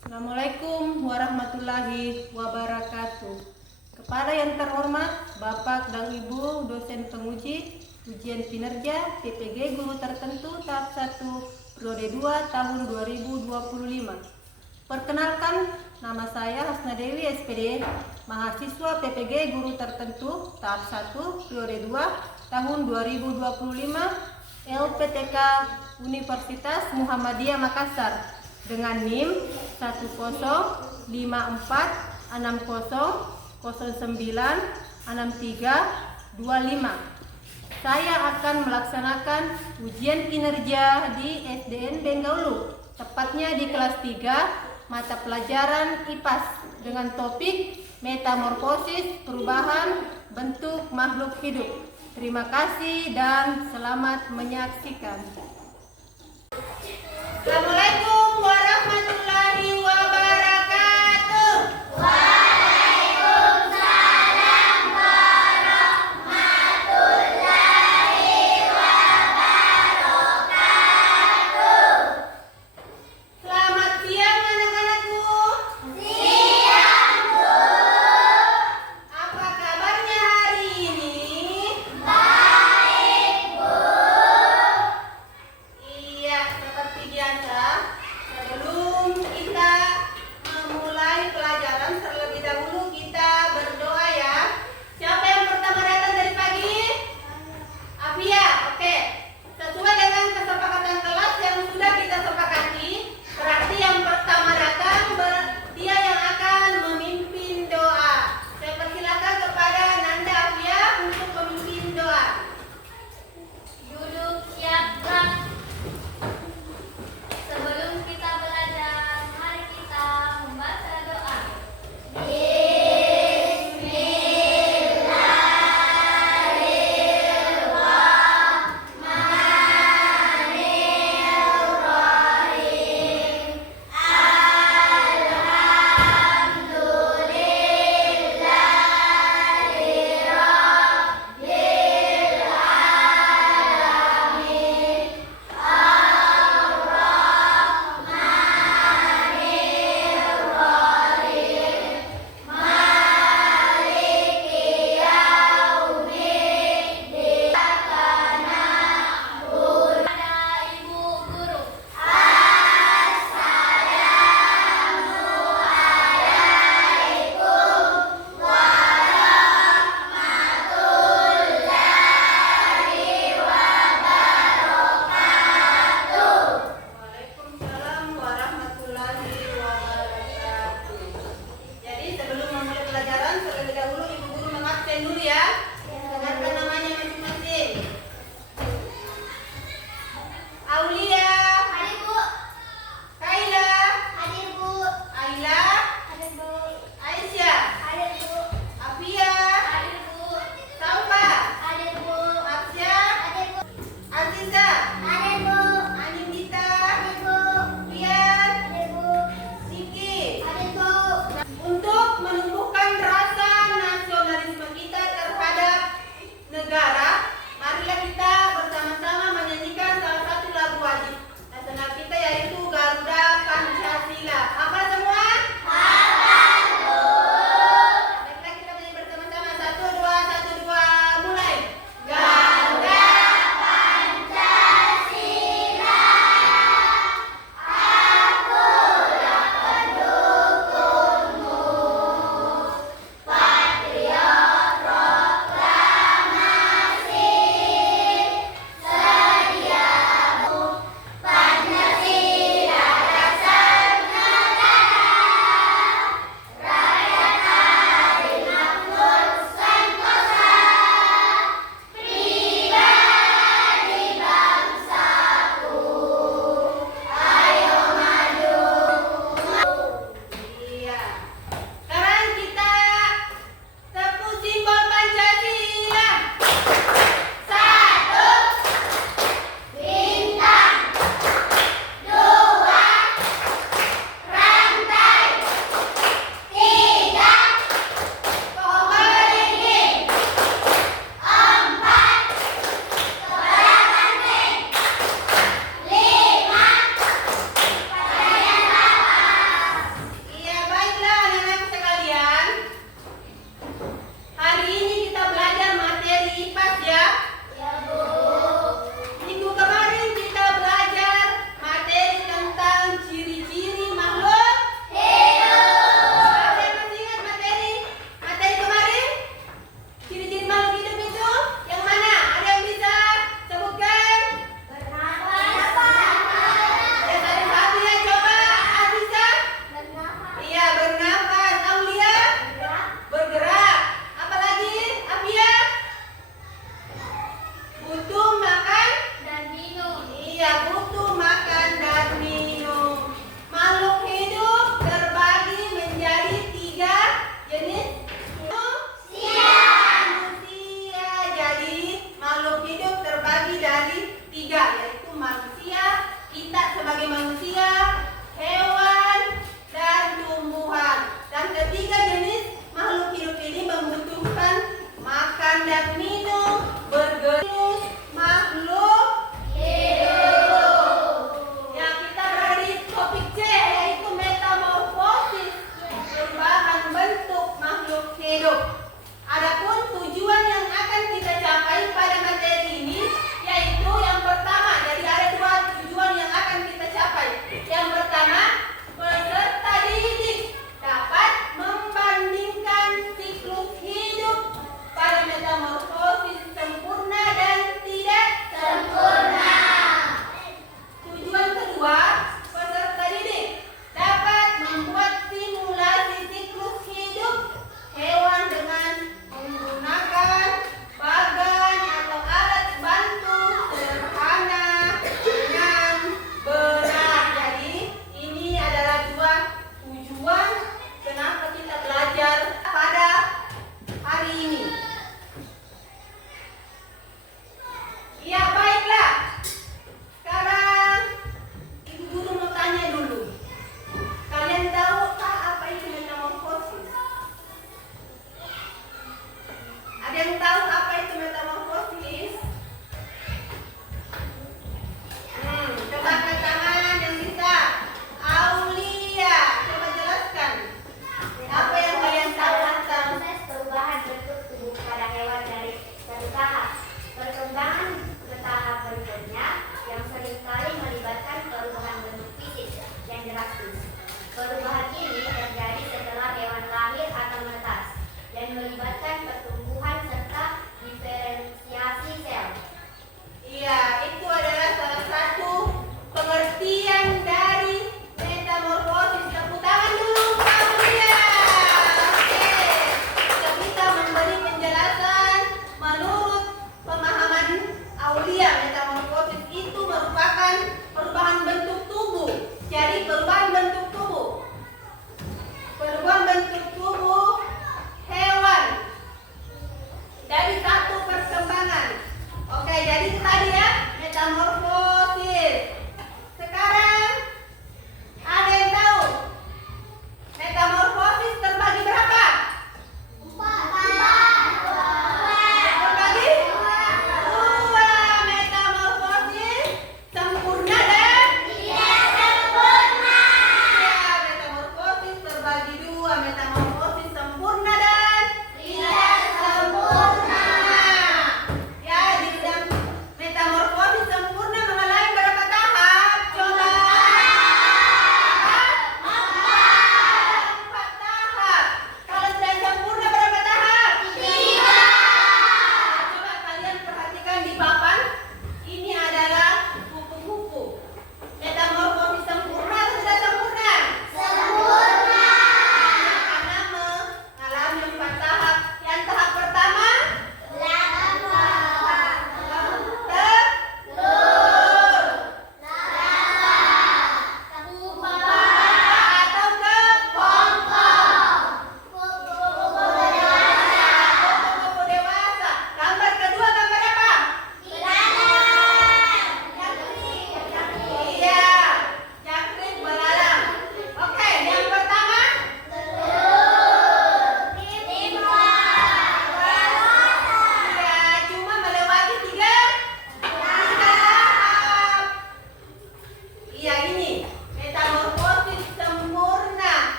Assalamualaikum warahmatullahi wabarakatuh. Kepada yang terhormat Bapak dan Ibu dosen penguji ujian kinerja PPG Guru Tertentu tahap 1 periode 2 tahun 2025. Perkenalkan, nama saya Hasna Dewi SPD, mahasiswa PPG Guru Tertentu tahap 1 periode 2 tahun 2025 LPTK Universitas Muhammadiyah Makassar dengan NIM 10560096325. Saya akan melaksanakan ujian kinerja di SDN Bengaulu, tepatnya di kelas 3 mata pelajaran IPAS dengan topik metamorfosis perubahan bentuk makhluk hidup. Terima kasih dan selamat menyaksikan. Assalamualaikum warahmatullahi wabarakatuh. Waalaikumsalam warahmatullahi wabarakatuh. Selamat siang anak-anakku. Siang, Bu. Apa kabarnya hari ini? Baik, Bu. Iya, seperti biasa, sebelum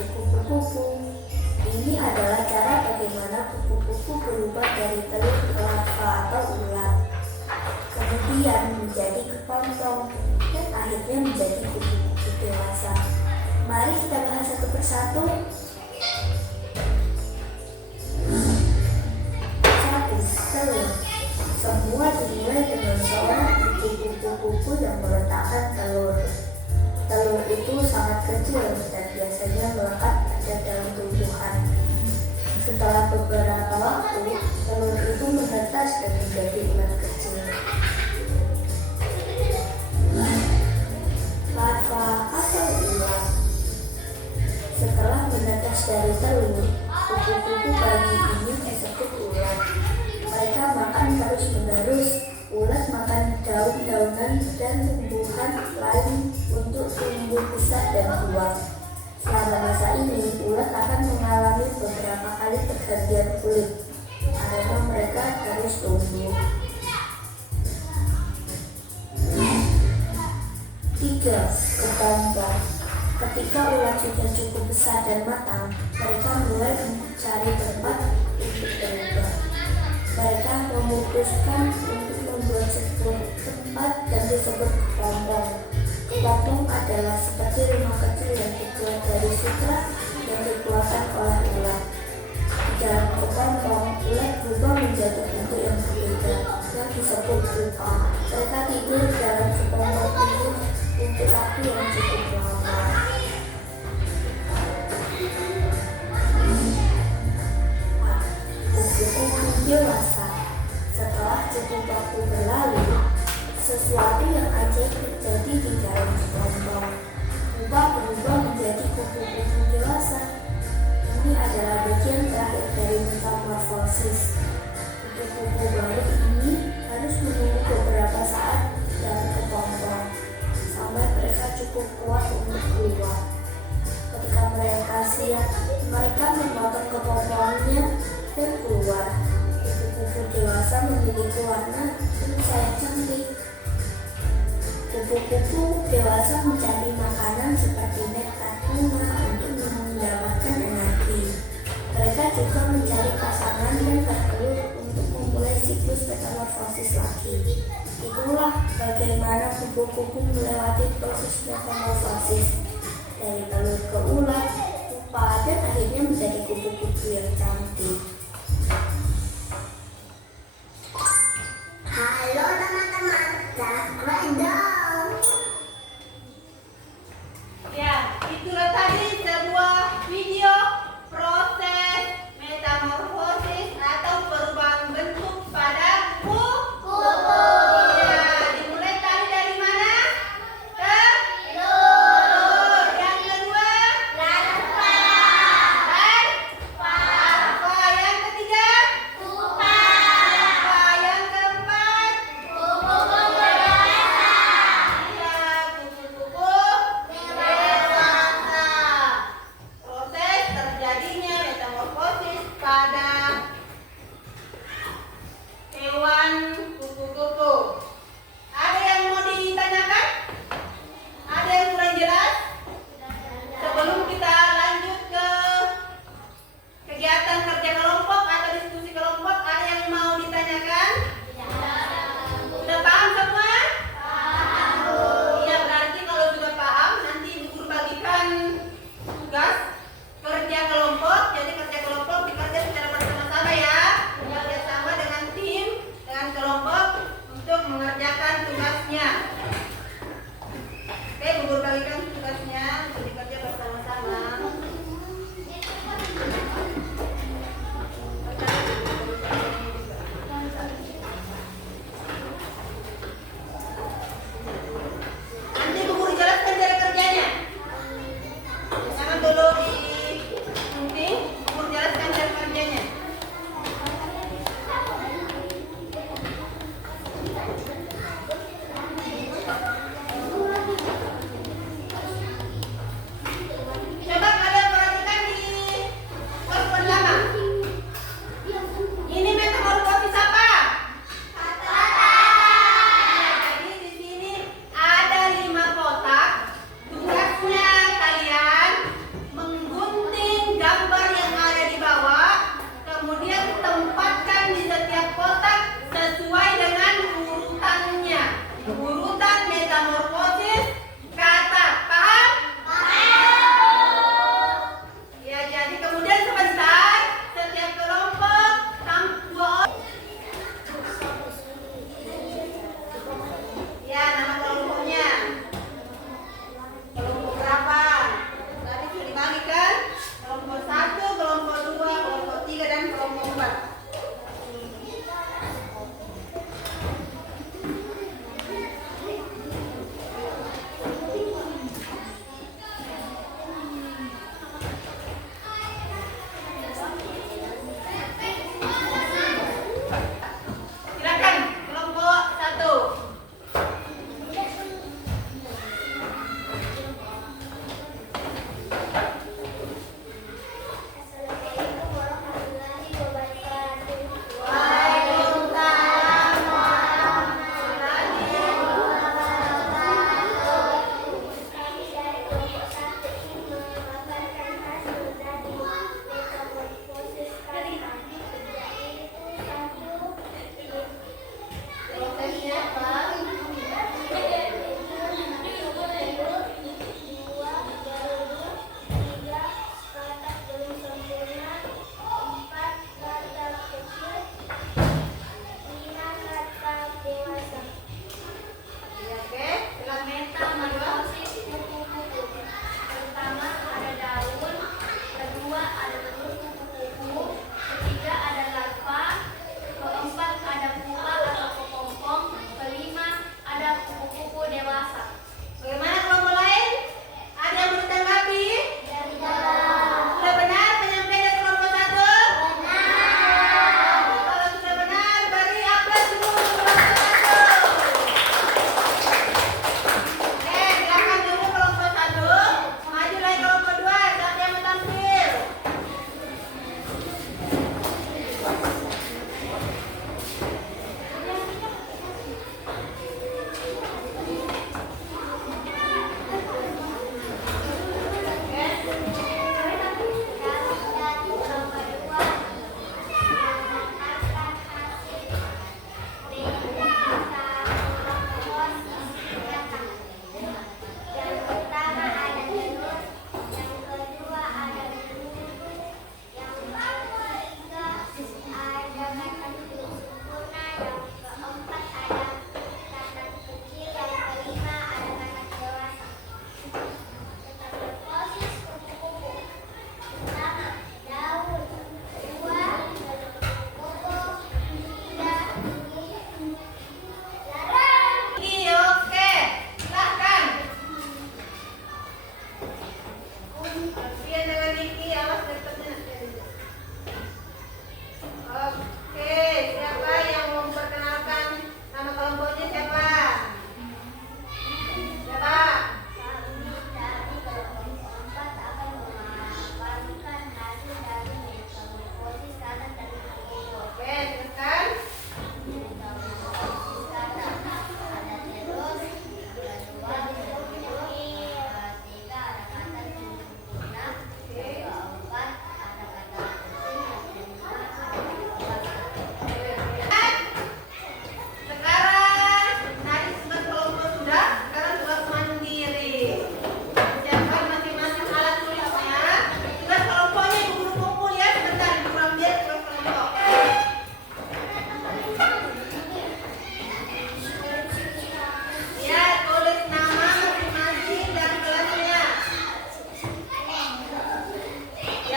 menjadi kupu-kupu. Ini adalah cara bagaimana kupu-kupu berubah dari telur ke larva atau ulat, kemudian menjadi kepompong, dan akhirnya menjadi kupu-kupu dewasa. Mari kita bahas satu persatu. 1. Telur. Semua dimulai dengan seorang ibu kupu-kupu yang meletakkan telur. Telur itu sangat kecil dan biasanya melekat pada dalam tumbuhan. Setelah beberapa waktu, telur itu menetas dan menjadi ulat kecil. Larva atau ulat. Setelah menetas dari telur, kupu-kupu pagi ini disebut ulat. Mereka makan terus-menerus. Ulat makan daun-daunan dan tumbuhan lain untuk tumbuh besar dan kuat. Selama masa ini, ulat akan mengalami beberapa kali pergantian kulit karena mereka terus tumbuh. 3. Kepompong. Ketika ulat sudah cukup besar dan matang, mereka mulai mencari tempat untuk berubah. Mereka memutuskan untuk membuat sebuah tempat yang disebut kepompong. Kepompong adalah seperti rumah kecil yang dibuat dari sutra yang dikeluarkan oleh ulat. Di dalam kepompong, ulat berubah menjadi bentuk yang berbeda yang disebut pupa. Mereka tidur dalam kepompong ini untuk waktu yang cukup lama. Kupu-kupu dewasa. Setelah cukup waktu berlalu, sesuatu yang ajaib terjadi di dalam kepompong. Pupa berubah menjadi kupu-kupu dewasa. Ini adalah bagian terakhir dari metamorfosis. Kupu-kupu baru ini harus menunggu beberapa saat dalam kepompong sampai mereka cukup kuat untuk keluar. Ketika mereka siap, mereka memotong kepompongnya dan keluar. Kupu-kupu dewasa memiliki warna dan sayap cantik. Kupu-kupu dewasa mencari makanan seperti nektar bunga untuk mendapatkan energi. Mereka juga mencari pasangan dan bertelur untuk memulai siklus metamorfosis lagi. Itulah bagaimana kupu-kupu melewati proses metamorfosis dari telur ke ulat, pupa, dan akhirnya menjadi kupu-kupu yang cantik. Halo teman-teman, subscribe dong. Ya, itulah tadi sebuah video proses metamorfosis atau perubahan bentuk pada kupu. Ya, dimulai tadi dari mana? Telur. Yang kedua? Larva. Dan larva. Ya,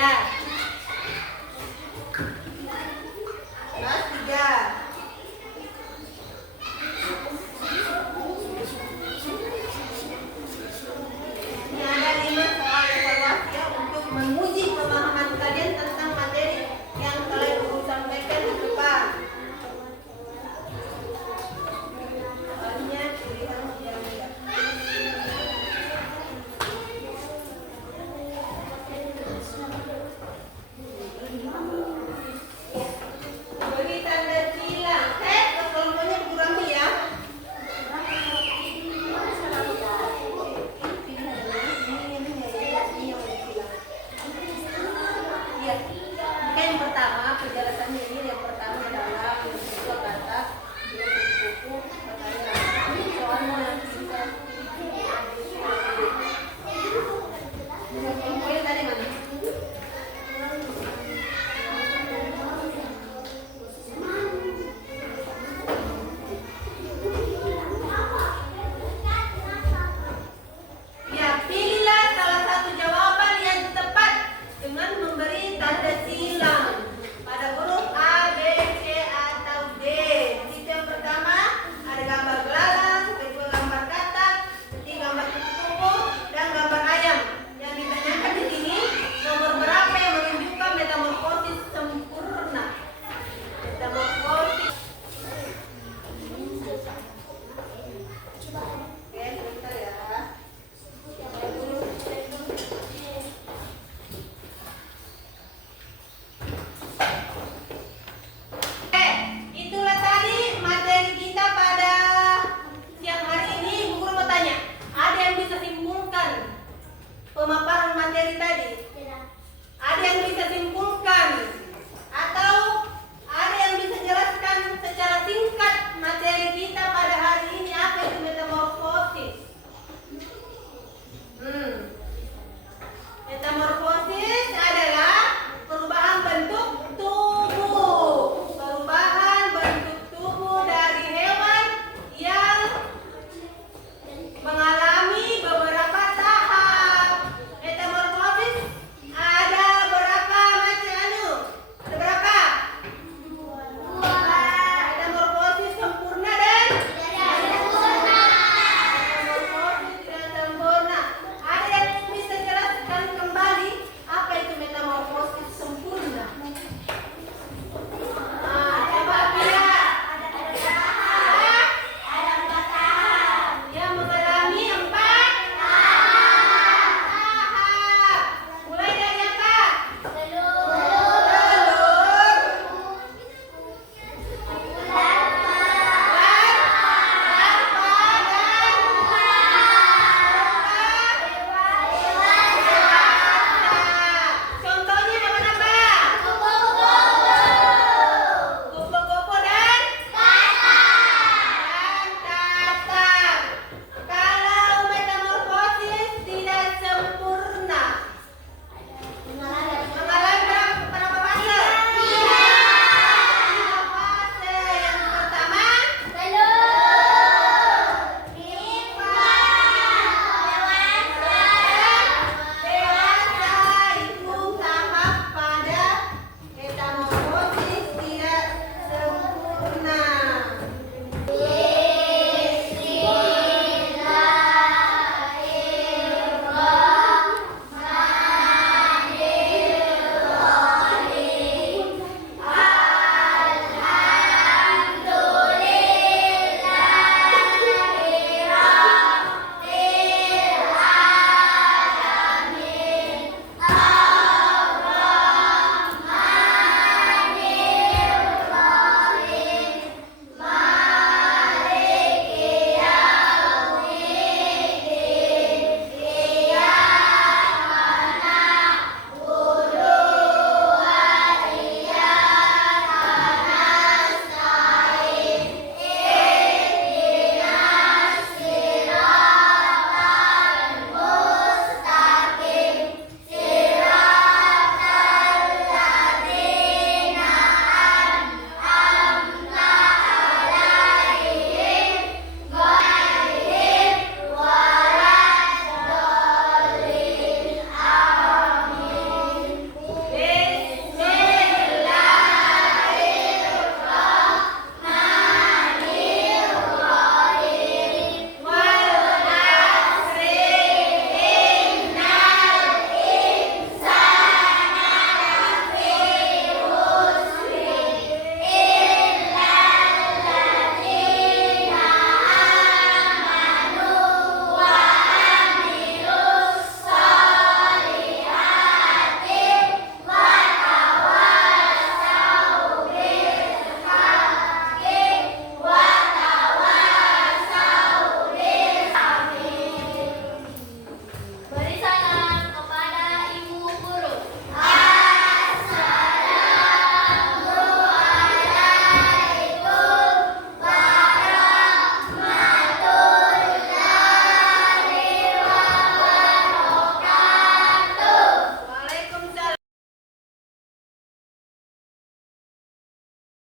Kelas 3. Ini ada 5 soal evaluasi ya, untuk menguji pemahaman kalian tentang materi yang kalian guru sampaikan di depan. Soalnya pilihan yang mudah. Beri tanda silang. Kelompoknya dikurangi ya. Iya. Maka yang pertama penjelasannya ini